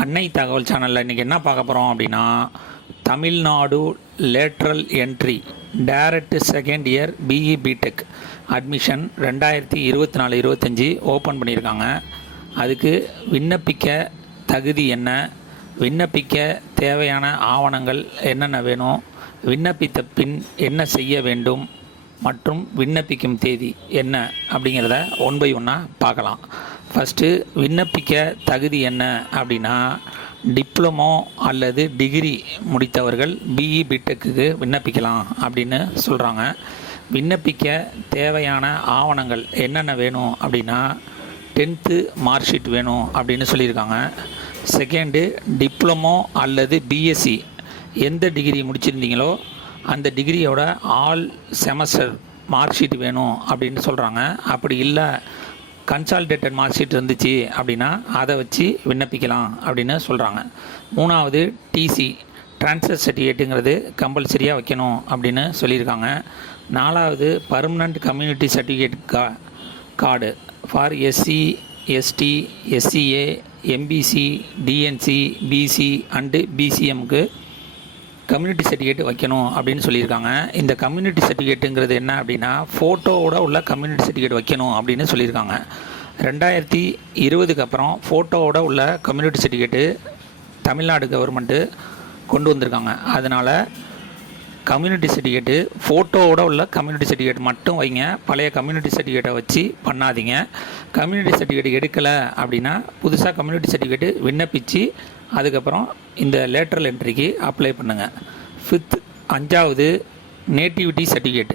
அன்னை தகவல் சேனலில் இன்றைக்கி என்ன பார்க்க போகிறோம் அப்படின்னா Tamil Nadu lateral entry direct second year B E B Tech admission ரெண்டாயிரத்தி இருபத்தி நாலு இருபத்தஞ்சி ஓப்பன் பண்ணியிருக்காங்க. அதுக்கு விண்ணப்பிக்க தகுதி என்ன? விண்ணப்பிக்க தேவையான ஆவணங்கள் என்னென்ன வேணும்? விண்ணப்பித்த பின் என்ன செய்ய வேண்டும்? மற்றும் விண்ணப்பிக்கும் தேதி என்ன அப்படிங்கிறத ஒன் பை ஒன்னாக பார்க்கலாம். ஃபஸ்ட்டு விண்ணப்பிக்க தகுதி என்ன அப்படின்னா டிப்ளமோ அல்லது டிகிரி முடித்தவர்கள் பிஇ பிடெக்குக்கு விண்ணப்பிக்கலாம் அப்படின்னு சொல்கிறாங்க விண்ணப்பிக்க தேவையான ஆவணங்கள் என்னென்ன வேணும் அப்படின்னா டென்த்து மார்க் ஷீட் வேணும் அப்படின்னு சொல்லியிருக்காங்க. செகண்டு டிப்ளமோ அல்லது பிஎஸ்சி எந்த டிகிரி முடிச்சிருந்தீங்களோ அந்த டிகிரியோட ஆல் செமஸ்டர் மார்க் ஷீட் வேணும் அப்படின்னு சொல்கிறாங்க அப்படி இல்லை கன்சால்டேட்டட் மார்க் ஷீட் இருந்துச்சு அப்படின்னா அதை வச்சு விண்ணப்பிக்கலாம் அப்படின்னு சொல்கிறாங்க மூணாவது டிசி ட்ரான்ஸ்ஃபர் சர்டிஃபிகேட்டுங்கிறது கம்பல்சரியாக வைக்கணும் அப்படின்னு சொல்லியிருக்காங்க. நாலாவது பர்மனண்ட் கம்யூனிட்டி சர்டிஃபிகேட் கா card for SC ST SCA MBC DNC BC and பிசிஎம்க்கு community certificate வைக்கணும் அப்படின்னு சொல்லியிருக்காங்க. இந்த கம்யூனிட்டி சர்டிஃபிகேட்டுங்கிறது என்ன அப்படின்னா ஃபோட்டோவோட உள்ள கம்யூனிட்டி சர்டிஃபிகேட் வைக்கணும் அப்படின்னு சொல்லியிருக்காங்க. ரெண்டாயிரத்தி இருபதுக்கு அப்புறம் ஃபோட்டோவோட உள்ள கம்யூனிட்டி சர்டிஃபிகேட்டு தமிழ்நாடு கவர்மெண்ட்டு கொண்டு வந்திருக்காங்க. அதனால் கம்யூனிட்டி சர்டிஃபிகேட்டு ஃபோட்டோவோட உள்ள கம்யூனிட்டி சர்டிஃபிகேட் மட்டும் வைங்க. பழைய கம்யூனிட்டி சர்டிஃபிகேட்டை வச்சு பண்ணாதீங்க. கம்யூனிட்டி சர்டிஃபிகேட் எடுக்கலை அப்படின்னா புதுசாக கம்யூனிட்டி சர்டிஃபிகேட்டு விண்ணப்பித்து அதுக்கப்புறம் இந்த லேட்டரல் என்ட்ரிக்கு அப்ளை பண்ணுங்கள் ஃபிஃப்த் அஞ்சாவது நேட்டிவிட்டி சர்டிஃபிகேட்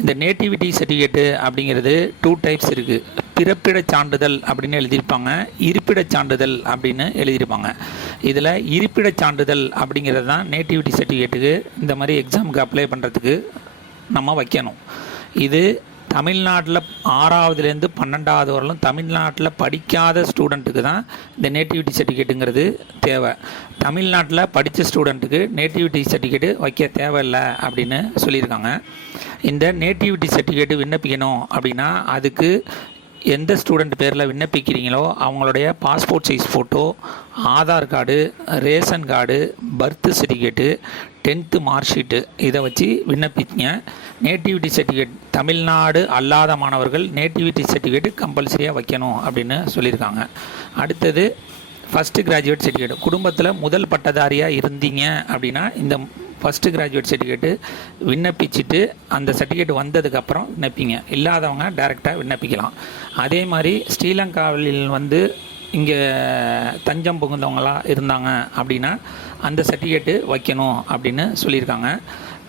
இந்த நேட்டிவிட்டி சர்டிஃபிகேட்டு அப்படிங்கிறது டூ டைப்ஸ் இருக்குது பிறப்பிடச் சான்றிதழ் அப்படின்னு எழுதியிருப்பாங்க. இருப்பிடச் சான்றிதழ் அப்படின்னு எழுதியிருப்பாங்க. இதில் இருப்பிடச் சான்றிதழ் அப்படிங்கிறது தான் நேட்டிவிட்டி சர்டிஃபிகேட்டுக்கு இந்த மாதிரி எக்ஸாமுக்கு அப்ளை பண்ணுறதுக்கு நம்ம வைக்கணும். இது தமிழ்நாட்டில் ஆறாவதுலேருந்து பன்னெண்டாவது வரலும் தமிழ்நாட்டில் படிக்காத ஸ்டூடெண்ட்டுக்கு தான் இந்த நேட்டிவிட்டி சர்டிஃபிகேட்டுங்கிறது தேவை. தமிழ்நாட்டில் படித்த ஸ்டூடெண்ட்டுக்கு நேட்டிவிட்டி சர்டிஃபிகேட்டு வைக்க தேவையில்லை அப்படின்னு சொல்லியிருக்காங்க. இந்த நேட்டிவிட்டி சர்டிஃபிகேட்டு விண்ணப்பிக்கணும் அப்படின்னா அதுக்கு எந்த ஸ்டூடெண்ட் பேரில் விண்ணப்பிக்கிறீங்களோ அவங்களுடைய passport size photo Aadhaar card ration card birth certificate tenth mark sheet இதை வச்சு விண்ணப்பிங்க. நேட்டிவிட்டி சர்டிஃபிகேட் தமிழ்நாடு அல்லாத மாணவர்கள் நேட்டிவிட்டி சர்டிஃபிகேட்டு கம்பல்சரியாக வைக்கணும் அப்படின்னு சொல்லியிருக்காங்க. அடுத்தது ஃபஸ்ட்டு கிராஜுவேட் சர்டிஃபிகேட் குடும்பத்தில் முதல் பட்டதாரியாக இருந்தீங்க அப்படின்னா இந்த ஃபஸ்ட்டு கிராஜுவேட் சர்டிஃபிகேட்டு விண்ணப்பிச்சுட்டு அந்த சர்டிஃபிகேட் வந்ததுக்கப்புறம் விண்ணப்பிங்க. இல்லாதவங்க டேரெக்டாக விண்ணப்பிக்கலாம். அதே மாதிரி ஸ்ரீலங்காவில் வந்து இங்கே தஞ்சம் புகுந்தவங்களாக இருந்தாங்க அப்படின்னா அந்த சர்டிஃபிகேட்டு வைக்கணும் அப்படின்னு சொல்லியிருக்காங்க.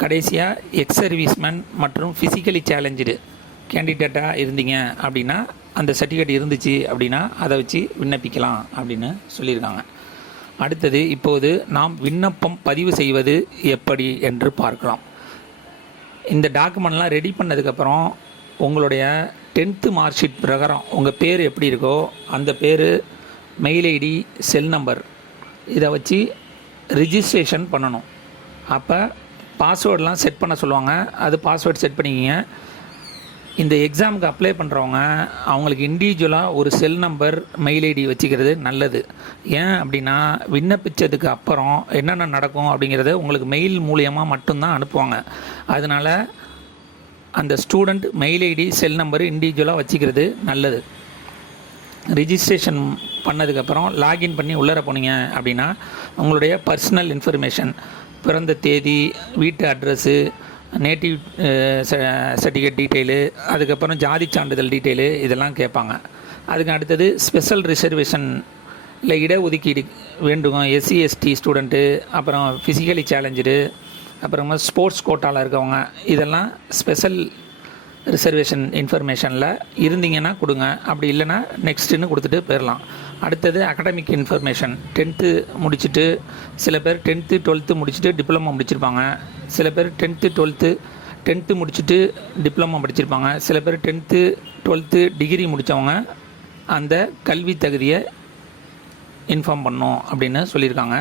கடைசியாக எக்ஸ் சர்வீஸ்மேன் மற்றும் ஃபிசிக்கலி சேலஞ்சு கேண்டிடேட்டாக இருந்தீங்க அப்படின்னா அந்த சர்டிஃபிகேட் இருந்துச்சு அப்படின்னா அதை வச்சு விண்ணப்பிக்கலாம் அப்படின்னு சொல்லியிருக்காங்க. அடுத்தது இப்போது நாம் விண்ணப்பம் பதிவு செய்வது எப்படி என்று பார்க்கலாம். இந்த டாக்குமெண்ட்லாம் ரெடி பண்ணதுக்கப்புறம் உங்களுடைய டென்த்து மார்க் ஷீட் பிரகாரம் உங்கள் பேர் எப்படி இருக்கோ அந்த பேர் மெயில் ஐடி செல் நம்பர் இதை வச்சு ரிஜிஸ்ட்ரேஷன் பண்ணணும். அப்போ பாஸ்வேர்டெலாம் செட் பண்ண சொல்லுவாங்க. அது பாஸ்வேர்டு செட் பண்ணிக்கிங்க. இந்த எக்ஸாமுக்கு அப்ளை பண்ணுறவங்க அவங்களுக்கு இண்டிவிஜுவலாக ஒரு செல் நம்பர் மெயில் ஐடி வச்சுக்கிறது நல்லது. ஏன் அப்படின்னா விண்ணப்பித்ததுக்கு அப்புறம் என்னென்ன நடக்கும் அப்படிங்கிறத உங்களுக்கு மெயில் மூலியமாக மட்டும்தான் அனுப்புவாங்க. அதனால் அந்த student mail ID cell number இண்டிவிஜுவலாக வச்சுக்கிறது நல்லது. ரிஜிஸ்ட்ரேஷன் பண்ணதுக்கப்புறம் லாகின் பண்ணி உள்ளர போனீங்க அப்படின்னா உங்களுடைய பர்சனல் இன்ஃபர்மேஷன் பிறந்த தேதி வீட்டு அட்ரஸ்ஸு நேட்டிவ் சர்டிஃபிகேட் டீட்டெயிலு அதுக்கப்புறம் ஜாதி சான்றிதழ் டீட்டெயிலு இதெல்லாம் கேட்பாங்க. அதுக்கு அடுத்தது ஸ்பெஷல் ரிசர்வேஷன் இல்லை இடஒதுக்கீடு வேண்டும். எஸ்சி எஸ்டி ஸ்டூடெண்ட்டு அப்புறம் ஃபிசிக்கலி சேலஞ்சு அப்புறமா ஸ்போர்ட்ஸ் கோட்டாவில் இருக்கவங்க இதெல்லாம் ஸ்பெஷல் ரிசர்வேஷன் இன்ஃபர்மேஷனில் இருந்தீங்கன்னா கொடுங்க. அப்படி இல்லைன்னா நெக்ஸ்ட்டுன்னு கொடுத்துட்டு போயிடலாம். அடுத்தது அகடமிக் இன்ஃபர்மேஷன் டென்த்து முடிச்சுட்டு சில பேர் டென்த்து டுவெல்த்து முடிச்சுட்டு டிப்ளமோ முடிச்சிருப்பாங்க. சில பேர் டென்த்து டுவெல்த்து டென்த்து முடிச்சுட்டு டிப்ளமோ படிச்சிருப்பாங்க. சில பேர் டென்த்து டுவெல்த்து டிகிரி முடித்தவங்க அந்த கல்வி தகுதியை இன்ஃபார்ம் பண்ணும் அப்படின்னு சொல்லியிருக்காங்க.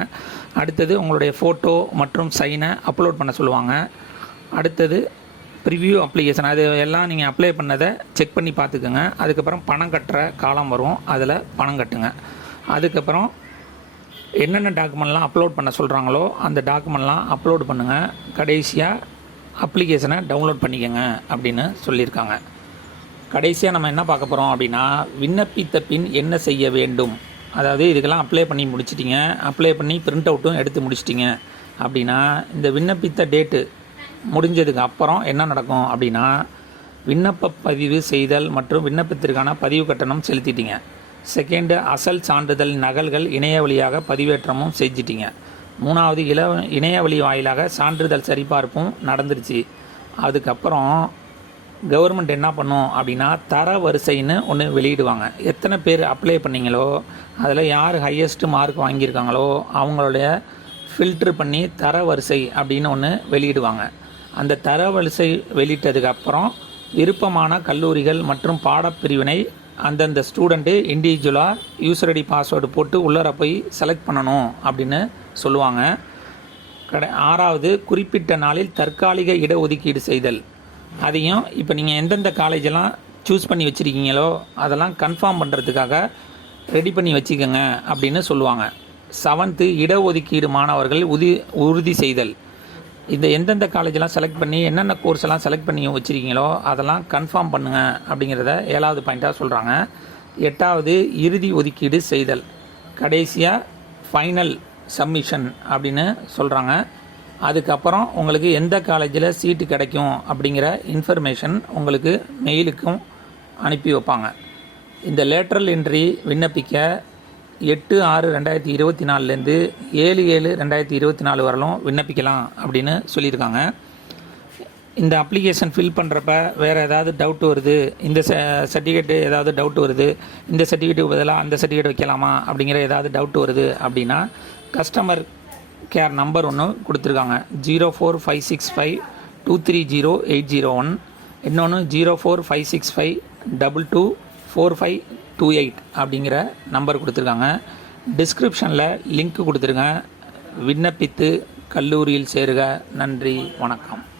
அடுத்தது உங்களுடைய ஃபோட்டோ மற்றும் சைனை அப்லோட் பண்ண சொல்லுவாங்க. அடுத்தது ப்ரிவ்யூ அப்ளிகேஷன் அது எல்லாம் நீங்கள் அப்ளை பண்ணதை செக் பண்ணி பார்த்துக்குங்க. அதுக்கப்புறம் பணம் கட்டுற காலம் வரும். அதில் பணம் கட்டுங்க. அதுக்கப்புறம் என்னென்ன டாக்குமெண்ட்லாம் அப்லோட் பண்ண சொல்கிறாங்களோ அந்த டாக்குமெண்ட்லாம் அப்லோட் பண்ணுங்கள் கடைசியாக அப்ளிகேஷனை டவுன்லோட் பண்ணிக்கோங்க அப்படின்னு சொல்லியிருக்காங்க. கடைசியாக நம்ம என்ன பார்க்க போகிறோம் அப்படின்னா விண்ணப்பித்த பின் என்ன செய்ய வேண்டும்? அதாவது இதுக்கெல்லாம் அப்ளை பண்ணி முடிச்சிட்டிங்க. அப்ளை பண்ணி பிரிண்ட் அவுட்டும் எடுத்து முடிச்சிட்டிங்க. அப்படின்னா இந்த விண்ணப்பித்த டேட்டு முடிஞ்சதுக்கு அப்புறம் என்ன நடக்கும் அப்படின்னா விண்ணப்ப பதிவு செய்தல் மற்றும் விண்ணப்பத்திற்கான பதிவு கட்டணம் செலுத்திட்டீங்க. செகண்டு அசல் சான்றிதழ் நகல்கள் இணைய வழியாக பதிவேற்றமும் செஞ்சிட்டிங்க. மூணாவது இள இணைய வழி வாயிலாக சான்றிதழ் சரிபார்ப்பும் நடந்துருச்சு. அதுக்கப்புறம் கவர்மெண்ட் என்ன பண்ணும் அப்படின்னா தர வரிசைன்னு ஒன்று வெளியிடுவாங்க. எத்தனை பேர் அப்ளை பண்ணீங்களோ அதில் யார் ஹையஸ்ட் மார்க் வாங்கியிருக்காங்களோ அவங்களுடைய ஃபில்ட்ரு பண்ணி தர வரிசை அப்படின்னு ஒன்று வெளியிடுவாங்க. அந்த தரவரிசை வெளியிட்டதுக்கப்புறம் வெளியிட்டதுக்கு அப்புறம் விருப்பமான கல்லூரிகள் மற்றும் பாடப்பிரிவினை அந்தந்த ஸ்டூடெண்ட்டு இண்டிவிஜுவலாக யூசர் ஐடி பாஸ்வேர்டு போட்டு உள்ளர போய் செலக்ட் பண்ணணும் அப்படின்னு சொல்லுவாங்க. கடை ஆறாவது குறிப்பிட்ட நாளில் தற்காலிக இடஒதுக்கீடு செய்தல். அதையும் இப்போ நீங்கள் எந்தெந்த காலேஜெல்லாம் சூஸ் பண்ணி வச்சுருக்கீங்களோ அதெல்லாம் கன்ஃபார்ம் பண்ணுறதுக்காக ரெடி பண்ணி வச்சுக்கோங்க அப்படின்னு சொல்லுவாங்க. செவன்த்து இடஒதுக்கீடு மாணவர்கள் உதி உறுதி செய்தல். இந்த எந்தெந்த காலேஜெலாம் செலக்ட் பண்ணி என்னென்ன கோர்ஸ் எல்லாம் செலக்ட் பண்ணி வச்சுருக்கீங்களோ அதெல்லாம் கன்ஃபார்ம் பண்ணுங்கள் அப்படிங்கிறத ஏழாவது பாயிண்ட்டாக சொல்கிறாங்க எட்டாவது இறுதி ஒதுக்கீடு செய்தல். கடைசியாக ஃபைனல் சப்மிஷன் அப்படின்னு சொல்கிறாங்க அதுக்கப்புறம் உங்களுக்கு எந்த காலேஜில் சீட்டு கிடைக்கும் அப்படிங்கிற இன்ஃபர்மேஷன் உங்களுக்கு மெயிலுக்கும் அனுப்பி வைப்பாங்க. இந்த லேட்ரல் என்ட்ரி விண்ணப்பிக்க எட்டு ஆறு ரெண்டாயிரத்தி இருபத்தி நாலுலேருந்து ஏழு ஏழு ரெண்டாயிரத்தி இருபத்தி நாலு வரலும் விண்ணப்பிக்கலாம் அப்படின்னு சொல்லியிருக்காங்க. இந்த அப்ளிகேஷன் ஃபில் பண்ணுறப்ப வேறு ஏதாவது டவுட் வருது இந்த சர்டிஃபிகேட்டு ஏதாவது டவுட் வருது இந்த சர்டிஃபிகேட்டுக்கு பதிலாக அந்த சர்டிஃபிகேட் வைக்கலாமா அப்படிங்கிற ஏதாவது டவுட் வருது அப்படின்னா கஸ்டமர் கேர் நம்பர் ஒன்று கொடுத்துருக்காங்க. Zero four five six five two three zero eight zero one இன்னொன்று zero four five six five double two four five two eight அப்படிங்கிற நம்பர் கொடுத்துருக்காங்க. டிஸ்கிரிப்ஷனில் லிங்க் கொடுத்துருங்க. விண்ணப்பித்து கல்லூரியில் சேருக. நன்றி. வணக்கம்.